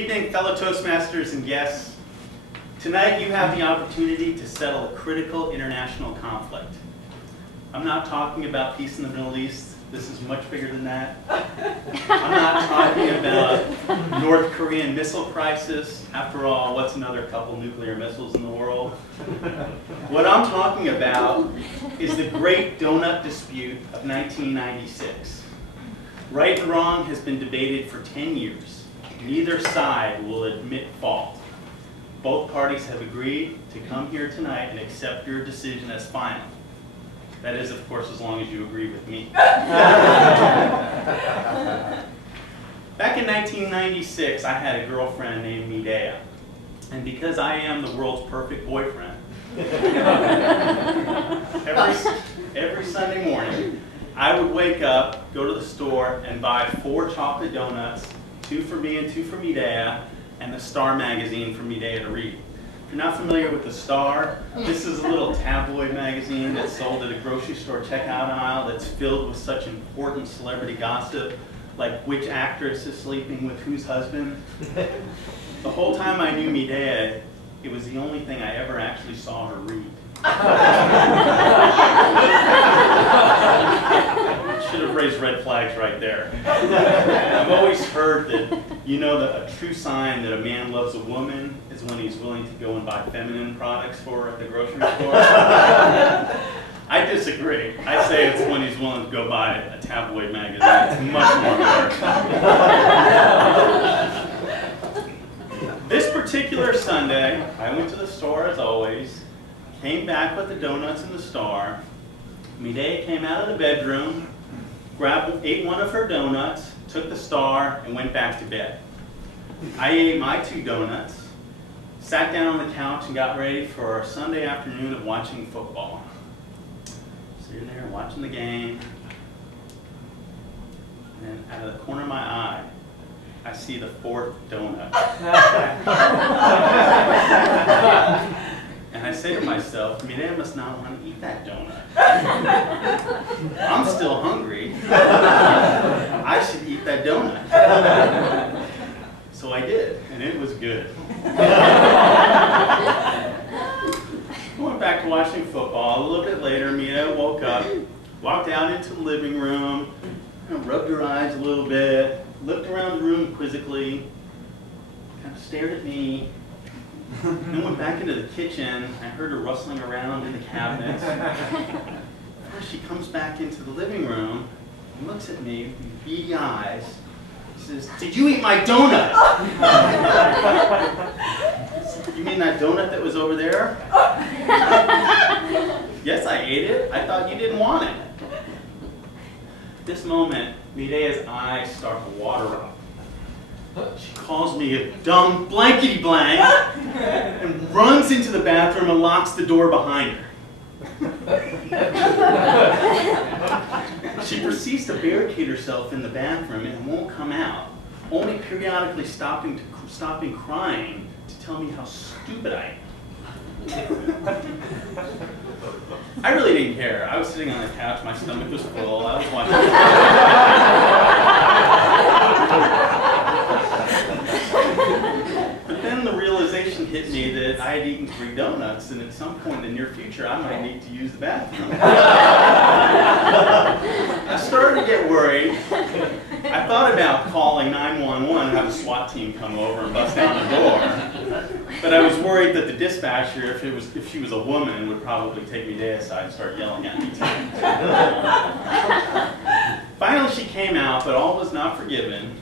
evening, fellow Toastmasters and guests. Tonight you have the opportunity to settle a critical international conflict. I'm not talking about peace in the Middle East. This is much bigger than that. I'm not talking about North Korean missile crisis. After all, what's another couple nuclear missiles in the world? What I'm talking about is the great donut dispute of 1996. Right and wrong has been debated for 10 years. Neither side will admit fault. Both parties have agreed to come here tonight and accept your decision as final. That is, of course, as long as you agree with me. Back in 1996, I had a girlfriend named Medea. And because I am the world's perfect boyfriend, every Sunday morning, I would wake up, go to the store, and buy 4 chocolate donuts, 2 for me and 2 for Medea, and the Star magazine for Medea to read. If you're not familiar with the Star, this is a little tabloid magazine that's sold at a grocery store checkout aisle that's filled with such important celebrity gossip, like which actress is sleeping with whose husband. The whole time I knew Medea, it was the only thing I ever actually saw her read. Should have raised red flags right there. I've always heard that, you know, that a true sign that a man loves a woman is when he's willing to go and buy feminine products for her at the grocery store. I disagree. I say it's when he's willing to go buy a tabloid magazine. It's much more embarrassing. This particular Sunday, I went to the store as always, came back with the donuts and the Star. Medea came out of the bedroom, ate one of her donuts, took the Star, and went back to bed. I ate my 2 donuts, sat down on the couch, and got ready for a Sunday afternoon of watching football. Sitting there watching the game, and out of the corner of my eye, I see the 4th donut. And I say to myself, Medea must not want to eat that donut. I'm still hungry. I should eat that donut. So I did, and it was good. I went back to watching football. A little bit later, Medea woke up, walked out into the living room, kind of rubbed her eyes a little bit, looked around the room quizzically, kind of stared at me, then went back into the kitchen. I heard her rustling around in the cabinets. First, she comes back into the living room and looks at me with beady eyes. She says, "Did you eat my donut?" "You mean that donut that was over there?" "Yes, I ate it. I thought you didn't want it." At this moment, Medea's eyes start to water up. She calls me a dumb blankety blank and runs into the bathroom and locks the door behind her. She proceeds to barricade herself in the bathroom and won't come out, only periodically stopping crying to tell me how stupid I am. I really didn't care. I was sitting on the couch, my stomach was full, I was watching. But then the realization hit me that I had eaten 3 donuts, and at some point in the near future, I might need to use the bathroom. I started to get worried. I thought about calling 911 and have a SWAT team come over and bust down the door. But I was worried that the dispatcher, if she was a woman, would probably take Medea aside and start yelling at me too. Finally, she came out, but all was not forgiven.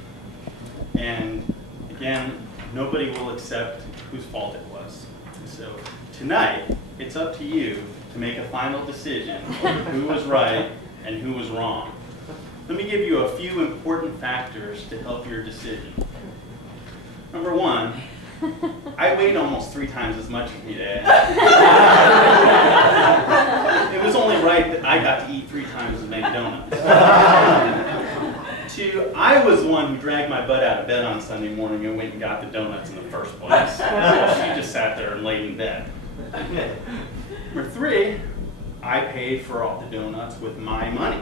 And again, nobody will accept whose fault it was. So tonight, it's up to you to make a final decision over who was right and who was wrong. Let me give you a few important factors to help your decision. Number 1, I weighed almost 3 times as much as Medea. It was only right that I got to eat 3 times as many donuts. 2, I was the one who dragged my butt out of bed on Sunday morning and went and got the donuts in the first place. She just sat there and laid in bed. Number 3, I paid for all the donuts with my money.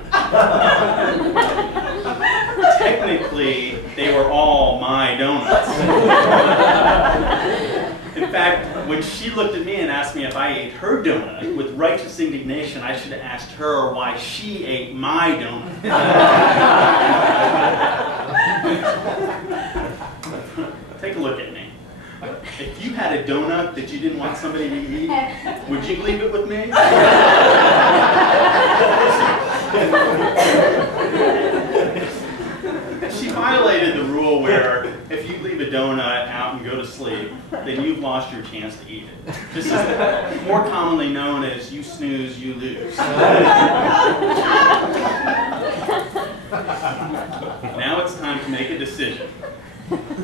Technically, They were all my donuts. In fact, when she looked at me and asked me if I ate her donut, with righteous indignation, I should have asked her why she ate my donut. Take a look at me. If you had a donut that you didn't want somebody to eat, would you leave it with me? She violated the rule where if you leave a donut out and go to sleep, then you've lost your chance to eat it. This is more commonly known as you snooze, you lose. Now it's time to make a decision.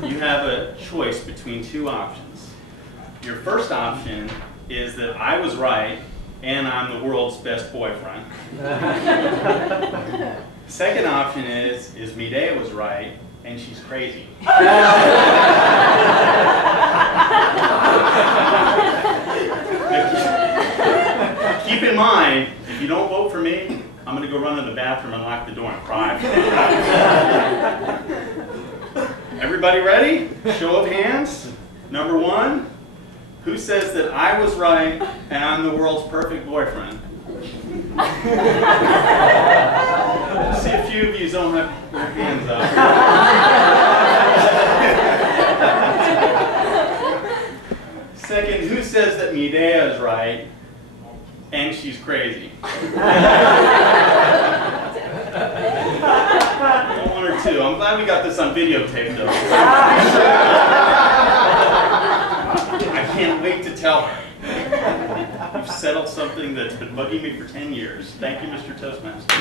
You have a choice between two options. Your first option is that I was right and I'm the world's best boyfriend. Second option is Medea was right and she's crazy. Keep in mind, if you don't vote for me, I'm going to go run in the bathroom and lock the door and cry. Everybody ready? Show of hands. Number one, who says that I was right and I'm the world's perfect boyfriend? See a few of you don't have your hands up. Second, who says that Medea is right and she's crazy? One or two. I'm glad we got this on videotape though. I can't wait to tell her. You've settled something that's been bugging me for 10 years. Thank you, Mr. Toastmaster.